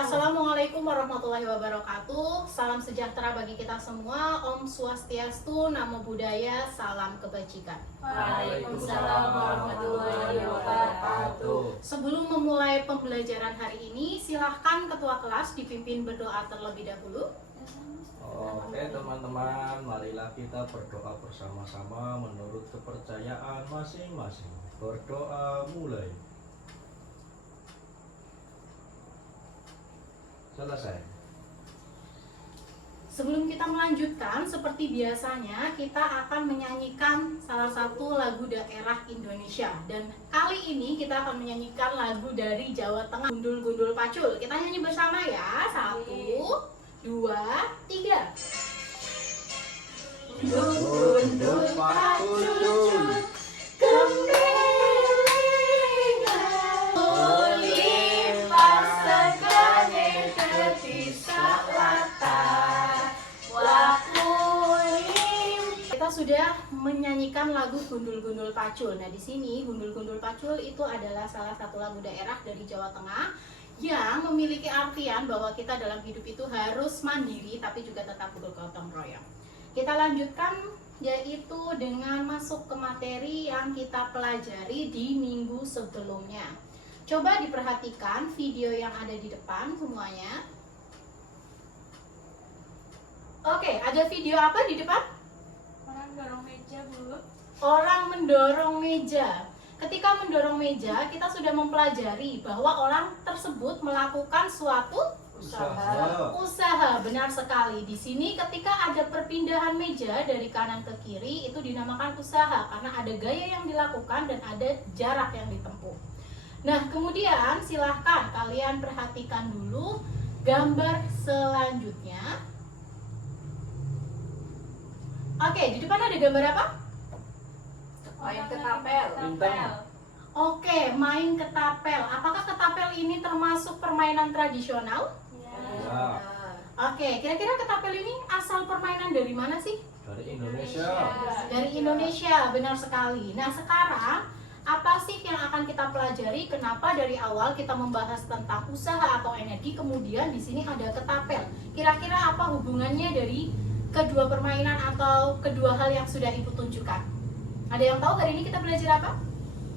Assalamualaikum warahmatullahi wabarakatuh. Salam sejahtera bagi kita semua. Om Swastiastu, Namo Buddhaya, salam kebajikan. Waalaikumsalam warahmatullahi wabarakatuh. Sebelum memulai pembelajaran hari ini, silahkan ketua kelas dipimpin berdoa terlebih dahulu. Oke teman-teman, marilah kita berdoa bersama-sama menurut kepercayaan masing-masing. Berdoa mulai. Selesai. Sebelum kita melanjutkan, seperti biasanya kita akan menyanyikan salah satu lagu daerah Indonesia. Dan kali ini kita akan menyanyikan lagu dari Jawa Tengah, Gundul-Gundul Pacul. Kita nyanyi bersama ya. 1, 2, 3. Gundul Pacul, sudah menyanyikan lagu Gundul-Gundul Pacul. Nah, di sini Gundul-Gundul Pacul itu adalah salah satu lagu daerah dari Jawa Tengah yang memiliki artian bahwa kita dalam hidup itu harus mandiri tapi juga tetap bergotong royong. Kita lanjutkan yaitu dengan masuk ke materi yang kita pelajari di minggu sebelumnya. Coba diperhatikan video yang ada di depan semuanya. Oke, ada video apa di depan? Orang dorong meja, Bu. Orang mendorong meja. Ketika mendorong meja, kita sudah mempelajari bahwa orang tersebut melakukan suatu usaha. Benar sekali. Di sini ketika ada perpindahan meja dari kanan ke kiri, itu dinamakan usaha karena ada gaya yang dilakukan dan ada jarak yang ditempuh. Nah, kemudian silahkan kalian perhatikan dulu gambar selanjutnya. Oke, di depan ada gambar apa? Main ketapel. Oke, main ketapel. Apakah ketapel ini termasuk permainan tradisional? Ya, Oke, kira-kira ketapel ini asal permainan dari mana sih? dari Indonesia. Dari Indonesia, benar sekali. Nah, sekarang apa sih yang akan kita pelajari? Kenapa dari awal kita membahas tentang usaha atau energi, kemudian di sini ada ketapel? Kira-kira apa hubungannya dari kedua permainan atau kedua hal yang sudah Ibu tunjukkan? Ada yang tahu hari ini kita belajar apa?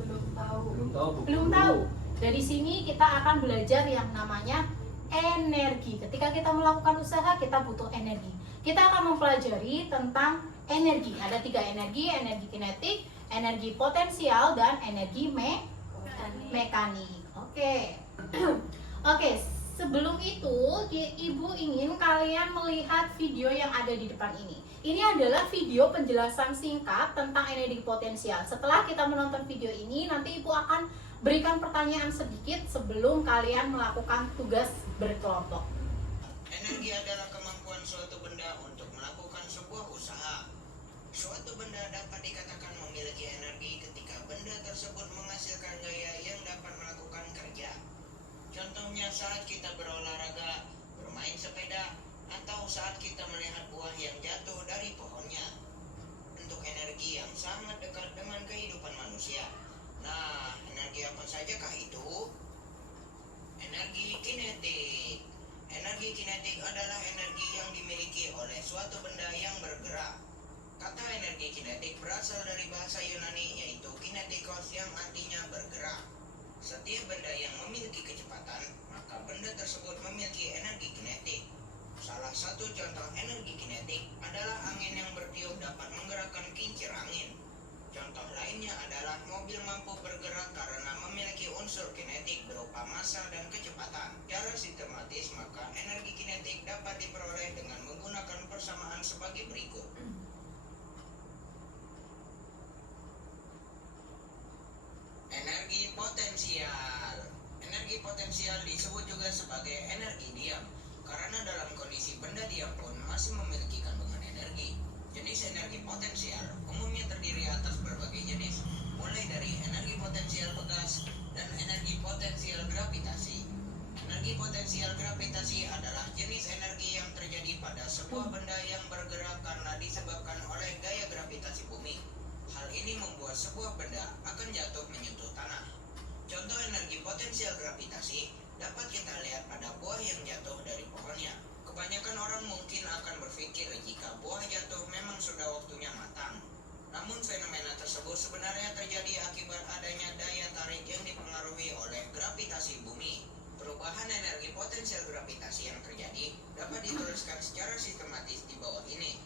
Belum tahu. Belum tahu. Dari sini kita akan belajar yang namanya energi. Ketika kita melakukan usaha, kita butuh energi. Kita akan mempelajari tentang energi. Ada 3 energi: energi kinetik, energi potensial, dan energi mekanik. Oke. Oke, sebelum itu Ibu ingin kalian melihat video yang ada di depan ini. Ini adalah video penjelasan singkat tentang energi potensial. Setelah kita menonton video ini, nanti Ibu akan berikan pertanyaan sedikit sebelum kalian melakukan tugas berkelompok. Energi adalah kemampuan suatu benda untuk melakukan sebuah usaha. Suatu benda dapat dikatakan memiliki energi ketika benda tersebut menghasilkan gaya yang dapat melakukan kerja. Contohnya saat kita berolahraga, bermain sepeda, atau saat kita melihat buah yang jatuh dari pohonnya. Untuk energi yang sangat dekat dengan kehidupan manusia. Nah, energi apa sajakah itu? Energi kinetik. Energi kinetik adalah energi yang dimiliki oleh suatu benda yang bergerak. Kata energi kinetik berasal dari bahasa Yunani yaitu kinetikos yang artinya bergerak. Setiap benda yang memiliki kecepatan, maka benda tersebut memiliki energi kinetik. Salah satu contoh energi kinetik adalah angin yang bertiup dapat menggerakkan kincir angin. Contoh lainnya adalah mobil mampu bergerak karena memiliki unsur kinetik berupa massa dan kecepatan. Secara sistematis, maka energi kinetik dapat diperoleh dengan menggunakan persamaan sebagai berikut. Energi potensial. Energi potensial disebut juga sebagai energi diam, karena dalam kondisi benda diam pun masih memiliki kandungan energi. Jenis energi potensial umumnya terdiri atas berbagai jenis, mulai dari energi potensial bekas dan energi potensial gravitasi. Energi potensial gravitasi adalah jenis energi yang terjadi pada sebuah benda yang bergerak karena disebabkan oleh gaya gravitasi bumi. Hal ini membuat sebuah benda akan jatuh menyentuh tanah. Contoh energi potensial gravitasi dapat kita lihat pada buah yang Namun fenomena tersebut sebenarnya terjadi akibat adanya daya tarik yang dipengaruhi oleh gravitasi bumi. Perubahan energi potensial gravitasi yang terjadi dapat dituliskan secara sistematis di bawah ini.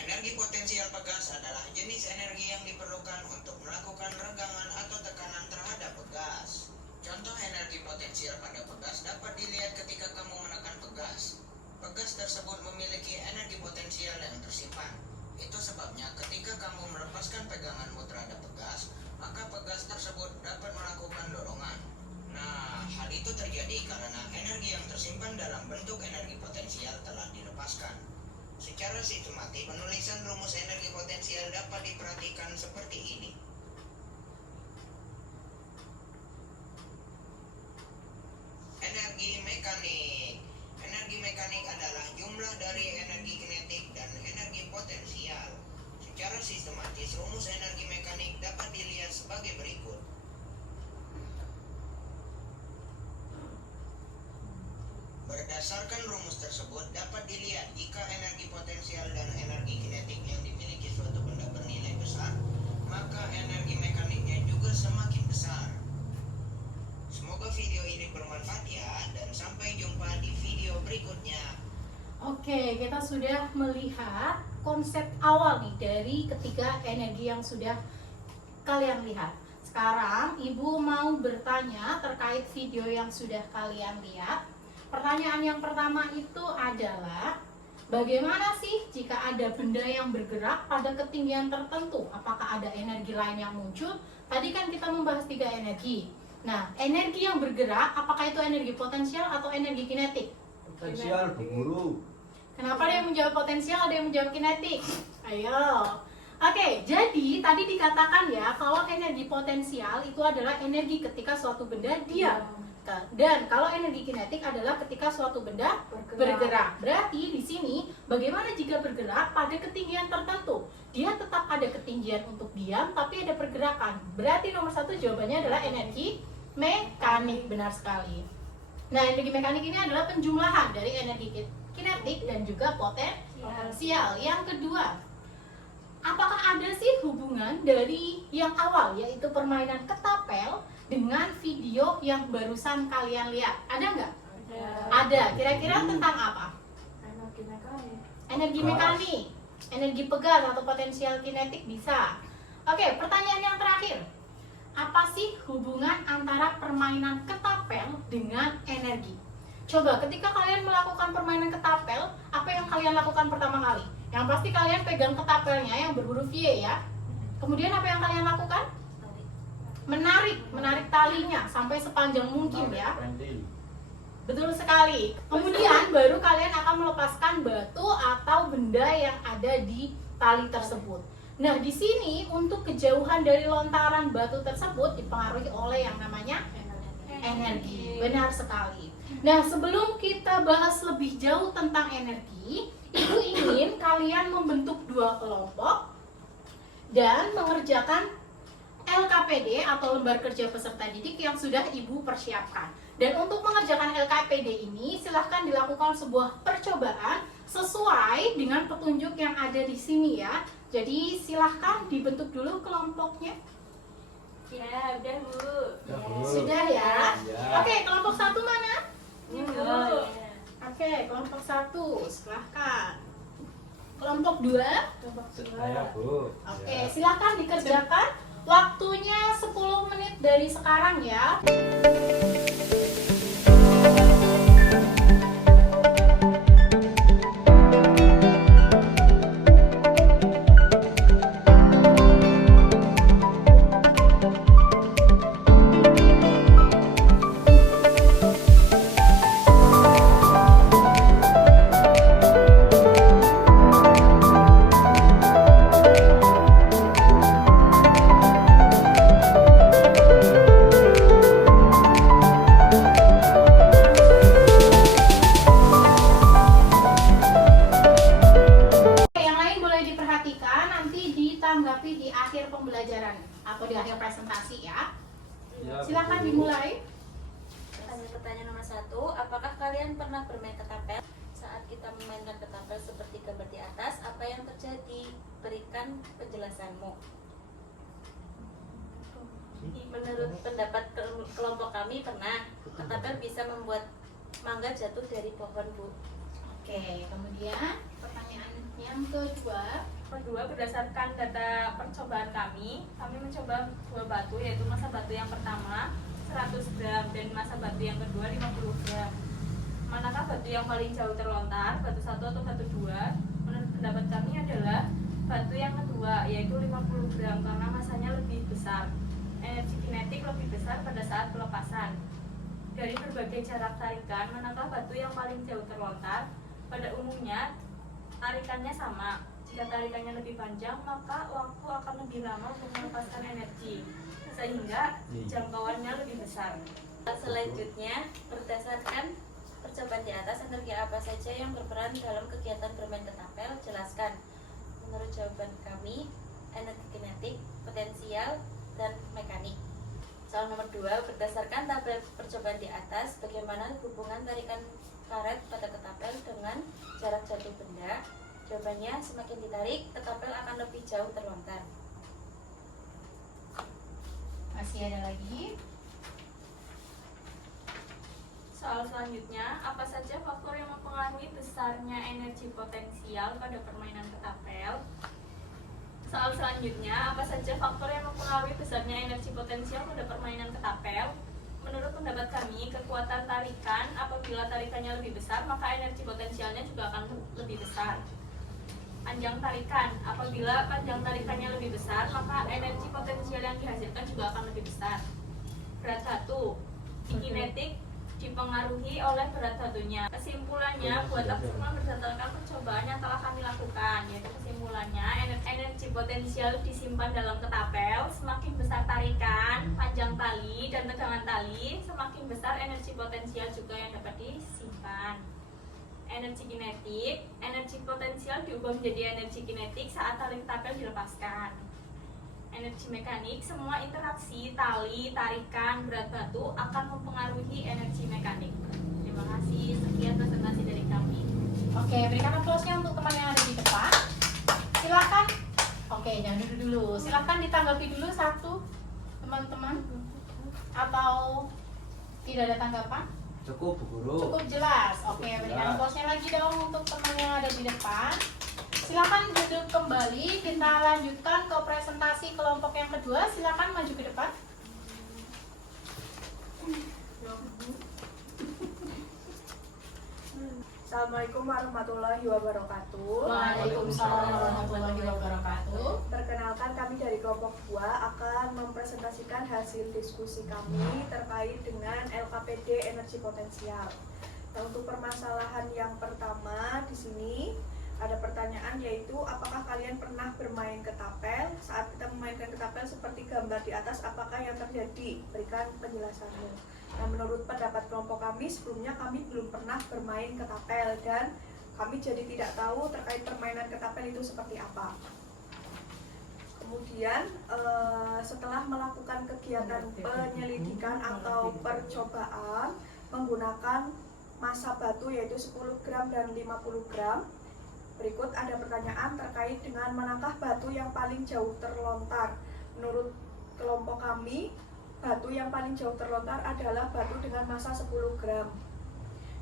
Energi potensial pegas adalah jenis energi yang diperlukan untuk melakukan regangan atau tekanan terhadap pegas. Contoh energi potensial pada pegas dapat dilihat ketika kamu menekan pegas. Pegas tersebut memiliki energi potensial yang tersimpan. Itu sebabnya ketika kamu melepaskan peganganmu terhadap pegas, maka pegas tersebut dapat melakukan dorongan. Nah, hal itu terjadi karena energi yang tersimpan dalam bentuk energi potensial telah dilepaskan. Secara sistematis, penulisan rumus energi potensial dapat diperhatikan seperti ini. Energi mekanik. Energi mekanik adalah jumlah dari energi kinetik dan energi potensial. Secara sistematis, rumus energi mekanik dapat dilihat sebagai berikut. Berdasarkan rumus tersebut, dapat dilihat jika energi potensial dan energi kinetik yang dimiliki suatu benda bernilai besar, maka energi mekaniknya juga semakin besar. Semoga video ini bermanfaat ya, dan sampai jumpa di video berikutnya. Oke, kita sudah melihat konsep awal nih dari ketiga energi yang sudah kalian lihat. Sekarang Ibu mau bertanya terkait video yang sudah kalian lihat. Pertanyaan yang pertama itu adalah, bagaimana sih jika ada benda yang bergerak pada ketinggian tertentu? Apakah ada energi lain yang muncul? Tadi kan kita membahas 3 energi. Nah, energi yang bergerak, apakah itu energi potensial atau energi kinetik? Potensial, Bu Guru. Kenapa ada yang menjawab potensial, ada yang menjawab kinetik? Ayo. Oke, jadi tadi dikatakan ya, kalau energi potensial itu adalah energi ketika suatu benda diam. Dan kalau energi kinetik adalah ketika suatu benda bergerak. Berarti di sini bagaimana jika bergerak pada ketinggian tertentu? Dia tetap ada ketinggian untuk diam, tapi ada pergerakan. Berarti nomor 1 jawabannya adalah energi mekanik, benar sekali. Nah, energi mekanik ini adalah penjumlahan dari energi kinetik dan juga potensial. Yang kedua, apakah ada sih hubungan dari yang awal, yaitu permainan ketapel, dengan video yang barusan kalian lihat? Ada nggak? Ada. Kira-kira tentang apa? Energi mekanik. Energi mekanik, energi pegas atau potensial kinetik bisa. Oke, pertanyaan yang terakhir. Apa sih hubungan antara permainan ketapel dengan energi? Coba ketika kalian melakukan permainan ketapel, apa yang kalian lakukan pertama kali? Yang pasti kalian pegang ketapelnya yang berhuruf Y ya. Kemudian apa yang kalian lakukan? Menarik talinya sampai sepanjang mungkin ya. Betul sekali. Kemudian baru kalian akan melepaskan batu atau benda yang ada di tali tersebut. Nah, di sini untuk kejauhan dari lontaran batu tersebut dipengaruhi oleh yang namanya energi. Benar sekali. Nah, sebelum kita bahas lebih jauh tentang energi, Ibu ingin kalian membentuk 2 kelompok dan mengerjakan LKPD atau lembar kerja peserta didik yang sudah Ibu persiapkan. Dan untuk mengerjakan LKPD ini silahkan dilakukan sebuah percobaan sesuai dengan petunjuk yang ada di sini ya. Jadi silahkan dibentuk dulu kelompoknya. Ya, udah Bu. Sudah ya? Ya. Oke, kelompok 1 mana? Ini Bu. Oke, kelompok 1 silahkan. Kelompok 2? Saya, Bu. Oke, Ya. silahkan dikerjakan. Waktunya 10 menit dari sekarang ya. Yang lain boleh diperhatikan, nanti ditanggapi di akhir pembelajaran atau di akhir presentasi ya. Ya, Bu Silakan Guru. dimulai. Pertanyaan nomor 1, apakah kalian pernah bermain ketapel? 1, saat kita memainkan ketapel seperti gambar di atas, apa yang terjadi? Berikan penjelasanmu. Menurut pendapat kelompok kami pernah, ketapel bisa membuat mangga jatuh dari pohon, Bu. Oke, kemudian pertanyaan yang kedua. Kedua, berdasarkan data percobaan kami mencoba 2 batu, yaitu massa batu yang pertama 100 gram dan massa batu yang kedua 50 gram. Manakah batu yang paling jauh terlontar, batu 1 atau batu 2? Menurut pendapat kami adalah batu yang kedua, yaitu 50 gram karena masanya lebih besar. Energi kinetik lebih besar pada saat pelepasan. Dari berbagai jarak tarikan, manakah batu yang paling jauh terlontar? Pada umumnya, tarikannya sama. Jika tarikannya lebih panjang, maka waktu akan lebih lama untuk melepaskan energi, sehingga jangkauannya lebih besar. Selanjutnya, berdasarkan percobaan di atas, energi apa saja yang berperan dalam kegiatan bermain ketapel? Jelaskan. Menurut jawaban kami, energi kinetik, potensial, dan mekanik. Soal nomor 2, berdasarkan tabel percobaan di atas, bagaimana hubungan tarikan karet pada ketapel dengan jarak jatuh benda? Jawabannya, semakin ditarik, ketapel akan lebih jauh terlontar. Masih ada lagi? Soal selanjutnya, apa saja faktor yang mempengaruhi besarnya energi potensial pada permainan ketapel? Soal selanjutnya, apa saja faktor yang mempengaruhi besarnya energi potensial pada permainan ketapel? Menurut pendapat kami, kekuatan tarikan, apabila tarikannya lebih besar, maka energi potensialnya juga akan lebih besar. Panjang tarikan, apabila panjang tarikannya lebih besar, maka energi potensial yang dihasilkan juga akan lebih besar. Berat batu, kinetik dipengaruhi oleh berat batunya. Kesimpulannya, buatlah semua berdasarkan percobaan yang telah kami lakukan, yaitu kesimpulannya, energi potensial disimpan dalam ketapel. Semakin besar tarikan, panjang tali, dan tegangan tali, semakin besar energi potensial juga yang dapat disimpan. Energi potensial diubah menjadi energi kinetik saat tali ketapel dilepaskan. Energi mekanik, semua interaksi tali, tarikan, berat batu akan mempengaruhi energi mekanik. Terima kasih, sekian presentasi dari kami. Oke, berikan aplausnya untuk teman yang ada di depan. Silakan. Oke, jangan duduk dulu. Silakan ditanggapi dulu satu teman-teman. Atau tidak ada tanggapan? Cukup, Bu Guru. Cukup jelas. Oke, berikan aplausnya lagi dong untuk teman yang ada di depan. Silakan duduk kembali. Kita lanjutkan ke presentasi kelompok yang kedua. Silakan maju ke depan. Assalamualaikum warahmatullahi wabarakatuh. Waalaikumsalam warahmatullahi wabarakatuh. Perkenalkan, kami dari kelompok 2 akan mempresentasikan hasil diskusi kami terkait dengan LKPD energi potensial. Nah, untuk permasalahan yang pertama di sini ada pertanyaan, yaitu apakah kalian pernah bermain ketapel? Saat kita memainkan ketapel seperti gambar di atas, apakah yang terjadi? Berikan penjelasanmu. Nah, menurut pendapat kelompok kami, sebelumnya kami belum pernah bermain ketapel dan kami jadi tidak tahu terkait permainan ketapel itu seperti apa. Kemudian setelah melakukan kegiatan penyelidikan atau percobaan menggunakan massa batu yaitu 10 gram dan 50 gram, berikut ada pertanyaan terkait dengan manakah batu yang paling jauh terlontar. Menurut kelompok kami, batu yang paling jauh terlontar adalah batu dengan massa 10 gram.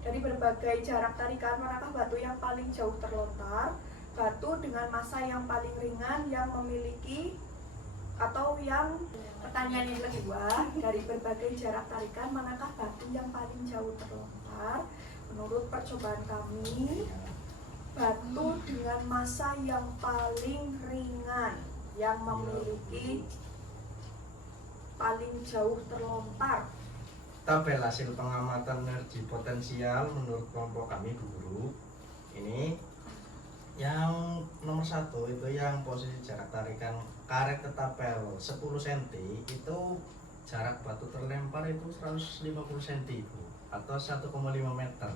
Dari berbagai jarak tarikan, manakah batu yang paling jauh terlontar? Batu dengan massa yang paling ringan yang memiliki, atau yang pertanyaan yang kedua, dari berbagai jarak tarikan, manakah batu yang paling jauh terlontar? Menurut percobaan kami, batu dengan massa yang paling ringan yang memiliki paling jauh terlontar. Tabel hasil pengamatan energi potensial menurut kelompok kami, Bu Guru. Ini yang nomor 1 itu yang posisi jarak tarikan karet ketapel 10 cm itu jarak batu terlempar itu 150 cm, Bu, atau 1,5 meter.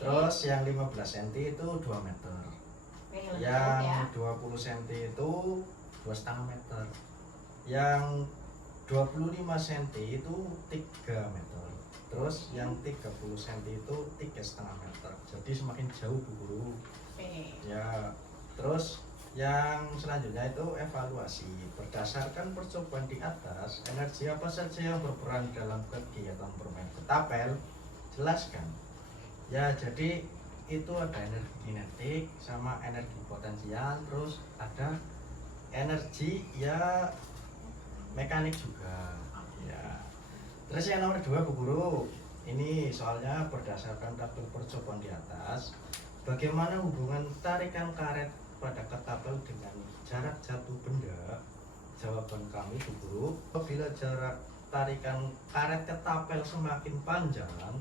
Terus yang 15 cm itu 2 meter. Yang 20 cm itu 2,5 meter. Yang 25 cm itu 3 meter. Terus yang 30 cm itu 3,5 meter. Jadi semakin jauh Bu Guru. Oke. Ya, terus yang selanjutnya itu evaluasi. Berdasarkan percobaan di atas, energi apa saja yang berperan dalam kegiatan bermain ketapel? Jelaskan. Ya, jadi itu ada energi kinetik sama energi potensial, terus ada energi ya mekanik juga. Ya. Terus yang nomor 2 Bu Guru, ini soalnya berdasarkan tabel percobaan di atas, bagaimana hubungan tarikan karet pada ketapel dengan jarak jatuh benda? Jawaban kami Bu Guru, apabila jarak tarikan karet ketapel semakin panjang,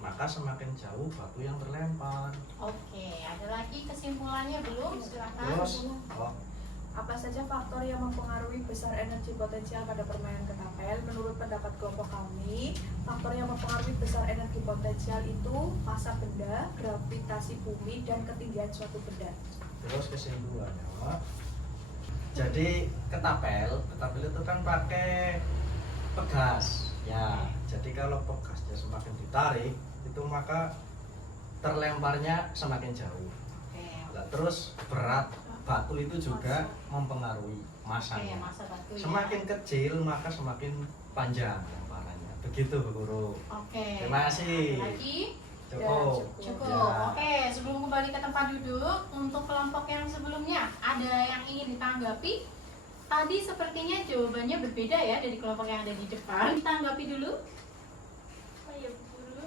maka semakin jauh batu yang terlempar. Oke, ada lagi kesimpulannya belum? Silakan. Terus, Bu. Apa saja faktor yang mempengaruhi besar energi potensial pada permainan ketapel? Menurut pendapat kelompok kami, faktor yang mempengaruhi besar energi potensial itu massa benda, gravitasi bumi, dan ketinggian suatu benda. terus kesimpulannya, jadi ketapel itu kan pakai pegas. Ya, jadi kalau pegasnya semakin ditarik, itu maka terlemparnya semakin jauh. Oke. Nah, terus berat batu itu juga mempengaruhi Oke, masanya. masa batu ya. Semakin kecil maka semakin panjang lemparannya. Begitu Bu Guru. Oke. Terima kasih. Ada lagi? Cukup. Cukup. Ya. Oke, sebelum kembali ke tempat duduk, untuk kelompok yang sebelumnya, ada yang ingin ditanggapi? Tadi sepertinya jawabannya berbeda ya dari kelompok yang ada di depan. Ditanggapi dulu. Oh iya Bu Guru,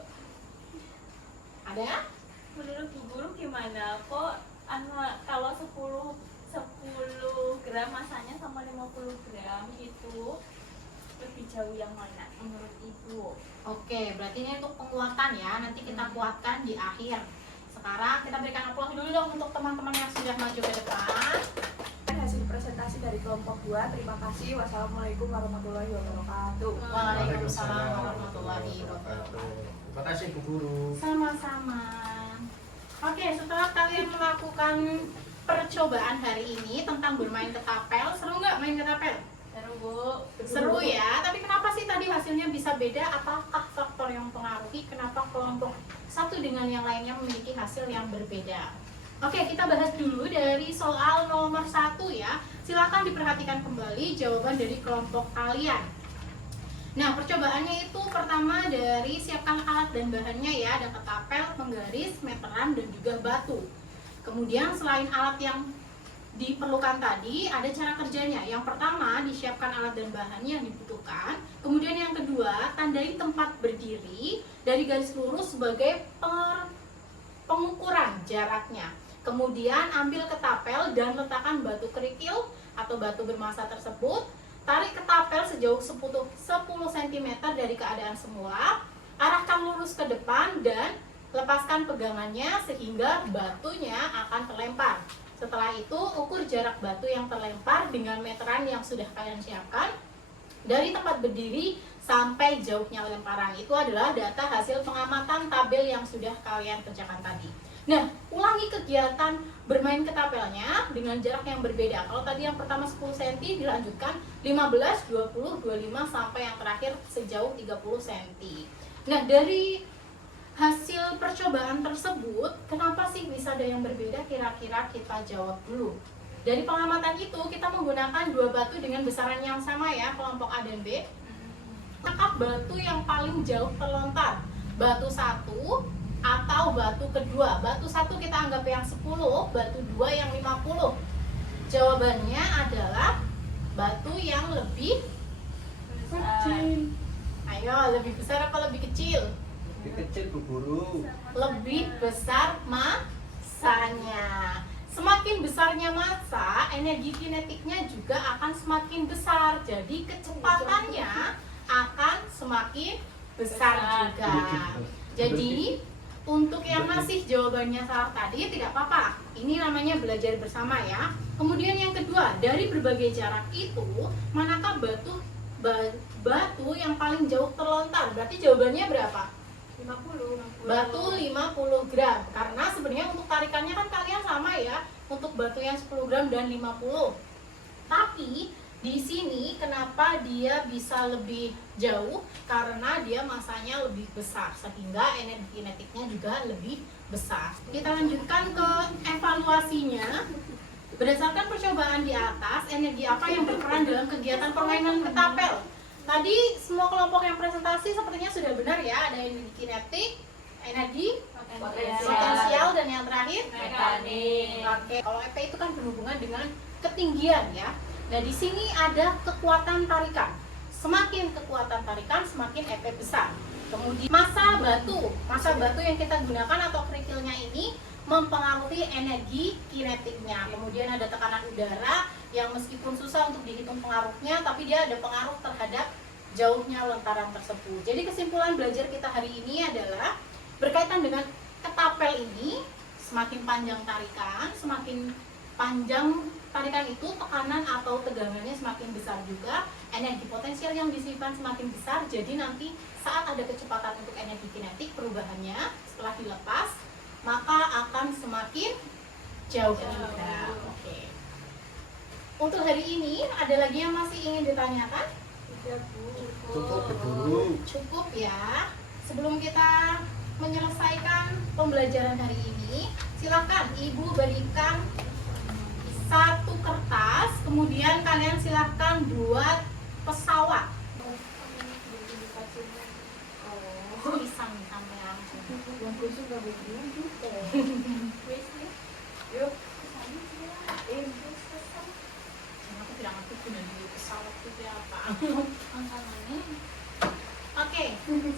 Ada? menurut Bu Guru gimana? Kok kalau 10 gram masanya sama 50 gram itu lebih jauh yang mana menurut Ibu? Oke, berarti ini untuk penguatan ya. Nanti kita kuatkan di akhir. Sekarang kita berikan aplaus dulu dong untuk teman-teman yang sudah maju ke depan. Hasil presentasi dari kelompok 2. Terima kasih. Wassalamualaikum warahmatullahi wabarakatuh. Waalaikumsalam warahmatullahi wabarakatuh. Terima kasih Bu Guru. Sama-sama. Oke, setelah kalian melakukan percobaan hari ini tentang bermain ketapel, seru nggak main ketapel? Seru Bu. Seru ya, tapi kenapa sih tadi hasilnya bisa beda? Apakah faktor yang mempengaruhi kenapa kelompok satu dengan yang lainnya memiliki hasil yang berbeda? Oke, kita bahas dulu dari soal nomor 1 ya. Silakan diperhatikan kembali jawaban dari kelompok kalian. Nah, percobaannya itu pertama dari siapkan alat dan bahannya ya. Ada ketapel, penggaris, meteran, dan juga batu. Kemudian selain alat yang diperlukan tadi, ada cara kerjanya. Yang pertama, disiapkan alat dan bahannya yang dibutuhkan. Kemudian yang kedua, tandai tempat berdiri dari garis lurus sebagai pengukuran jaraknya. Kemudian ambil ketapel dan letakkan batu kerikil atau batu bermassa tersebut. Tarik ketapel sejauh 10 cm dari keadaan semula. Arahkan lurus ke depan dan lepaskan pegangannya sehingga batunya akan terlempar. Setelah itu, ukur jarak batu yang terlempar dengan meteran yang sudah kalian siapkan. Dari tempat berdiri sampai jauhnya lemparan. Itu adalah data hasil pengamatan tabel yang sudah kalian kerjakan tadi. Nah, ulangi kegiatan bermain ketapelnya dengan jarak yang berbeda. Kalau tadi yang pertama 10 cm, dilanjutkan 15, 20, 25, sampai yang terakhir sejauh 30 cm. Nah, dari hasil percobaan tersebut, kenapa sih bisa ada yang berbeda? Kira-kira kita jawab dulu. Dari pengamatan itu, kita menggunakan dua batu dengan besaran yang sama ya, kelompok A dan B. Maka batu yang paling jauh terlontar, batu 1 atau batu kedua. Batu 1 kita anggap yang 10, batu 2 yang 50. Jawabannya adalah batu yang lebih kecil. Ayo, lebih besar apa lebih kecil? Lebih kecil Bu Guru. Lebih besar massanya. Semakin besarnya massa, energi kinetiknya juga akan semakin besar. Jadi kecepatannya akan semakin besar juga. Jadi untuk yang masih jawabannya salah tadi tidak apa-apa. Ini namanya belajar bersama ya. Kemudian yang kedua, dari berbagai jarak itu, manakah batu yang paling jauh terlontar? Berarti jawabannya berapa? 50. Batu 50 gram. Karena sebenarnya untuk tarikannya kan kalian sama ya, untuk batu yang 10 gram dan 50. Tapi Di sini kenapa dia bisa lebih jauh? Karena dia masanya lebih besar sehingga energi kinetiknya juga lebih besar. Kita lanjutkan ke evaluasinya. Berdasarkan percobaan di atas, energi apa yang berperan dalam kegiatan permainan ketapel? Tadi semua kelompok yang presentasi sepertinya sudah benar ya. Ada energi kinetik, energi potensial, dan yang terakhir Mekanik. Oke, kalau EP itu kan berhubungan dengan ketinggian ya. Nah, di sini ada kekuatan tarikan. Semakin kekuatan tarikan, semakin EP besar. Kemudian massa batu yang kita gunakan atau kerikilnya ini mempengaruhi energi kinetiknya. Kemudian ada tekanan udara yang meskipun susah untuk dihitung pengaruhnya, tapi dia ada pengaruh terhadap jauhnya lontaran tersebut. Jadi kesimpulan belajar kita hari ini adalah berkaitan dengan ketapel ini, semakin panjang tarikan, semakin panjang tarikan itu, tekanan atau tegangannya semakin besar juga, energi potensial yang disimpan semakin besar. Jadi nanti saat ada kecepatan untuk energi kinetik, perubahannya setelah dilepas maka akan semakin jauh juga. Oke. Untuk hari ini ada lagi yang masih ingin ditanyakan? Cukup guru. Cukup ya. Sebelum kita menyelesaikan pembelajaran hari ini, silakan Ibu berikan satu kertas, kemudian kalian silakan buat pesawat. Tulisan sampai langsung. Yuk. Aku tidak ngerti guna di pesawat itu apa. Angkatannya. Oke,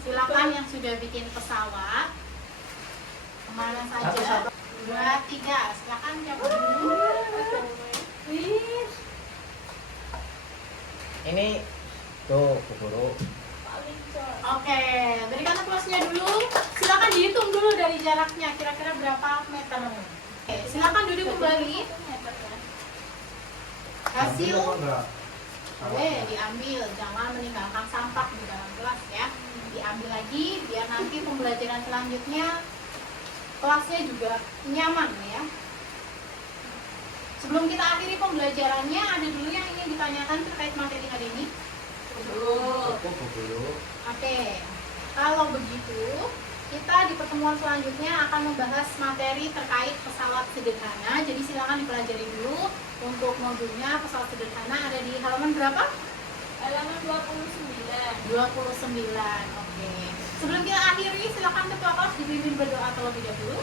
silakan yang sudah bikin pesawat. Kemana saja? 2, 3, silakan siapa dulu? Wih. Ini tuh Bu Guru. Oke, berikan aplausnya dulu. Silakan dihitung dulu dari jaraknya, kira-kira berapa meter. Oke, silakan duduk kembali. Hasil diambil, jangan meninggalkan sampah di dalam kelas ya. Diambil lagi biar nanti pembelajaran selanjutnya kelasnya juga nyaman ya. Sebelum kita akhiri pembelajarannya, ada dulu yang ingin ditanyakan terkait materi hari ini? Cukup Bu Guru. Oke, kalau begitu kita di pertemuan selanjutnya akan membahas materi terkait pesawat sederhana. Jadi silakan dipelajari dulu. Untuk modulnya pesawat sederhana ada di halaman berapa? Halaman 29. 29. Oke. Sebelum kita akhiri, silakan ketua kelas dipimpin berdoa terlebih dahulu.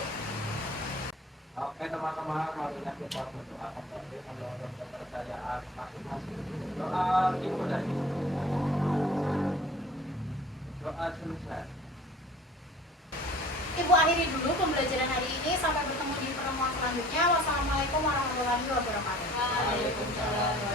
Oke teman-teman, marilah kita berdoa kembali menurut kepercayaan masing-masing. Doa dimulai. Doa selesai. Ibu akhiri dulu pembelajaran hari ini. Sampai bertemu di pertemuan selanjutnya. Wassalamualaikum warahmatullahi wabarakatuh. Waalaikumsalam.